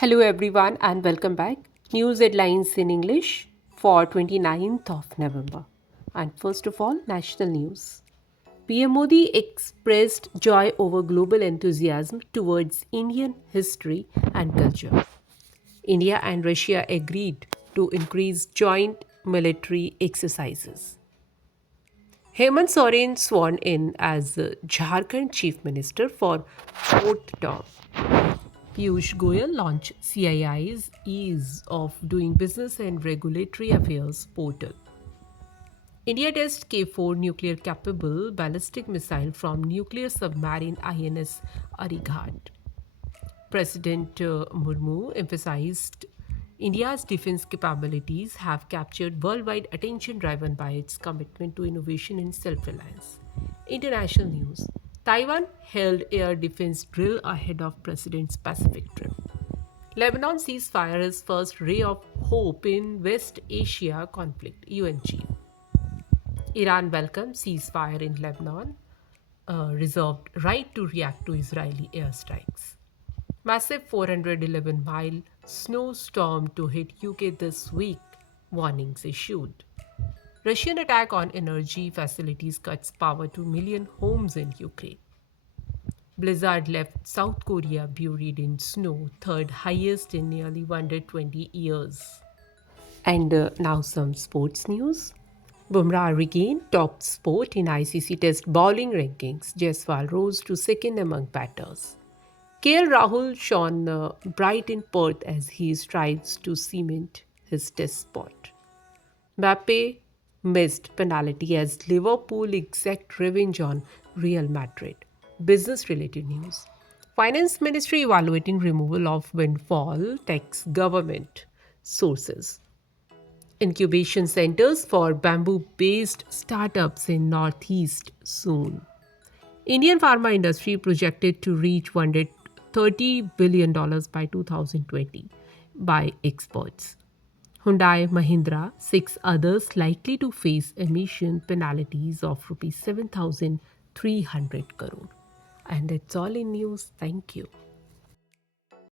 Hello everyone and welcome back. News headlines in English for 29th of November. And first of all, national news. PM Modi expressed joy over global enthusiasm towards Indian history and culture. India and Russia agreed to increase joint military exercises. Hemant Soren sworn in as Jharkhand Chief Minister for fourth term. Piyush Goyal launched CII's Ease of Doing Business and Regulatory Affairs portal. India tests K4 nuclear capable ballistic missile from nuclear submarine INS Arighat. President Murmu emphasized India's defense capabilities have captured worldwide attention driven by its commitment to innovation and self reliance. International news. Taiwan held air defense drill ahead of President's Pacific trip. Lebanon ceasefire is first ray of hope in West Asia conflict, UN chief. Iran welcomes ceasefire in Lebanon, reserved right to react to Israeli airstrikes. Massive 411-mile snowstorm to hit UK this week, warnings issued. Russian attack on energy facilities cuts power to million homes in Ukraine. Blizzard left South Korea buried in snow, third highest in nearly 120 years. And now some sports news. Bumrah regained top spot in ICC Test bowling rankings. Jaiswal rose to second among batters. KL Rahul shone bright in Perth as he strives to cement his test spot. Mbappe missed penalty as Liverpool exact revenge on Real Madrid. Business related news. Finance Ministry evaluating removal of windfall tax government sources. Incubation centers for bamboo based startups in Northeast soon. Indian pharma industry projected to reach $130 billion by 2020 by experts. Hyundai Mahindra, six others likely to face emission penalties of rupees 7,300 crore. And that's all in news. Thank you.